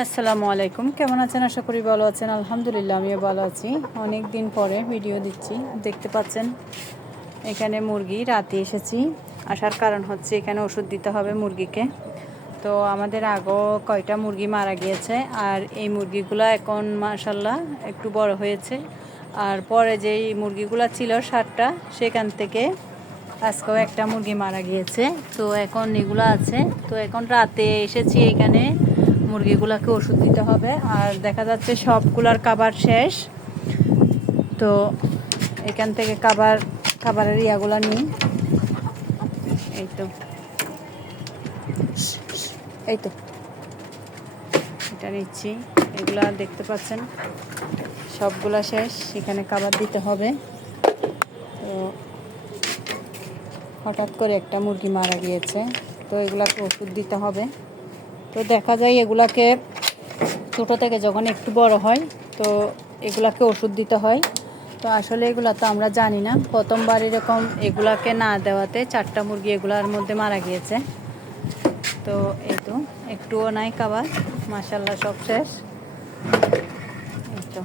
আসসালামু আলাইকুম, কেমন আছেন? আশা করি ভালো আছেন। আলহামদুলিল্লাহ, আমিও ভালো আছি। অনেক দিন পরে ভিডিও দিচ্ছি। দেখতে পাচ্ছেন এখানে মুরগি রাতে এসেছি। আসার কারণ হচ্ছে এখানে ওষুধ দিতে হবে মুরগিকে। তো আমাদের আগেও কয়টা মুরগি মারা গিয়েছে, আর এই মুরগিগুলো এখন মাশাল্লাহ একটু বড় হয়েছে। আর পরে যেই মুরগিগুলো ছিল 7টা, সেখান থেকে আজকেও একটা মুরগি মারা গিয়েছে। তো এখন এগুলো আছে। তো এখন রাতে এসেছি, এখানে মুরগিগুলোকে ওষুধ দিতে হবে। আর দেখা যাচ্ছে সবগুলার খাবার শেষ। তো এখান থেকে খাবারের ইয়াগুলো নিই। এই তো এটা নিচ্ছি। এগুলা দেখতে পাচ্ছেন সবগুলা শেষ, এখানে খাবার দিতে হবে। তো হঠাৎ করে একটা মুরগি মারা গিয়েছে, তো এগুলাকে ওষুধ দিতে হবে। তো দেখা যায় এগুলাকে ছোটো থেকে যখন একটু বড় হয়, তো এগুলাকে ওষুধ দিতে হয়। তো আসলে এগুলা তো আমরা জানি না। প্রথমবার এরকম এগুলাকে না দেওয়াতে 4টা মুরগি এগুলার মধ্যে মারা গিয়েছে। তো এই তো একটুও নাই খাবার, মাশাল্লাহ সব শেষ। এই তো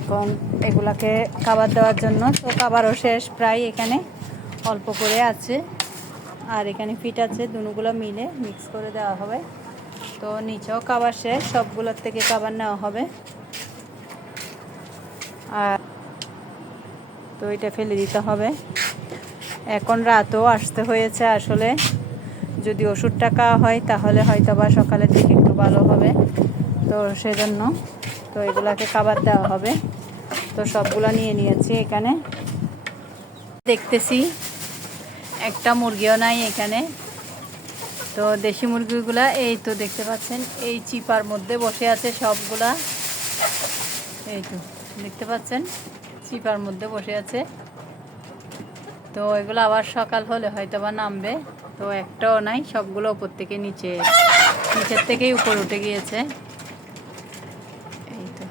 এখন এগুলাকে খাবার দেওয়ার জন্য, তো খাবারও শেষ প্রায়, এখানে অল্প করে আছে। আর এখানে ফিট আছে, দুগুলো মিলে মিক্স করে দেওয়া হবে। তো নিচেও খাবার শেষ, সবগুলোর থেকে খাবার নেওয়া হবে। আর তো এটা ফেলে দিতে হবে। এখন রাতও আসতে হয়েছে। আসলে যদি ওষুধটা খাওয়া হয় তাহলে হয়তো বা সকালের দিকে একটু ভালো হবে। তো সেজন্য তো এগুলাকে খাবার দেওয়া হবে। তো সবগুলা নিয়ে নিয়েছি। এখানে দেখতেছি একটা মুরগিও নাই এখানে। তো দেশি মুরগিগুলা এই তো দেখতে পাচ্ছেন, এই চিপার মধ্যে বসে আছে সবগুলা। এই তো দেখতে পাচ্ছেন চিপার মধ্যে বসে আছে। তো এগুলো আবার সকাল হলে হয়তো বা নামবে। তো একটাও নাই, সবগুলো উপর থেকে নিচের থেকেই উপর উঠে গিয়েছে। এই তো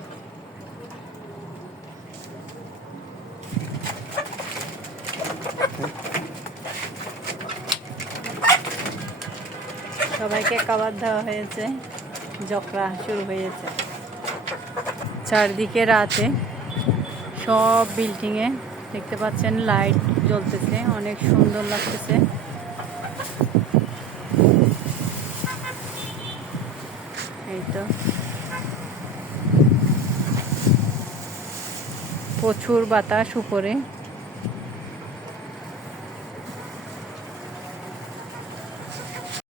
সবাইকে খাবার দেওয়া হয়েছে, ঝগড়া শুরু হয়েছে। চারদিকে রাতে সব বিল্ডিংয়ে দেখতে পাচ্ছেন লাইট জ্বলতেছে, অনেক সুন্দর লাগতেছে। এই তো প্রচুর বাতাস উপরে।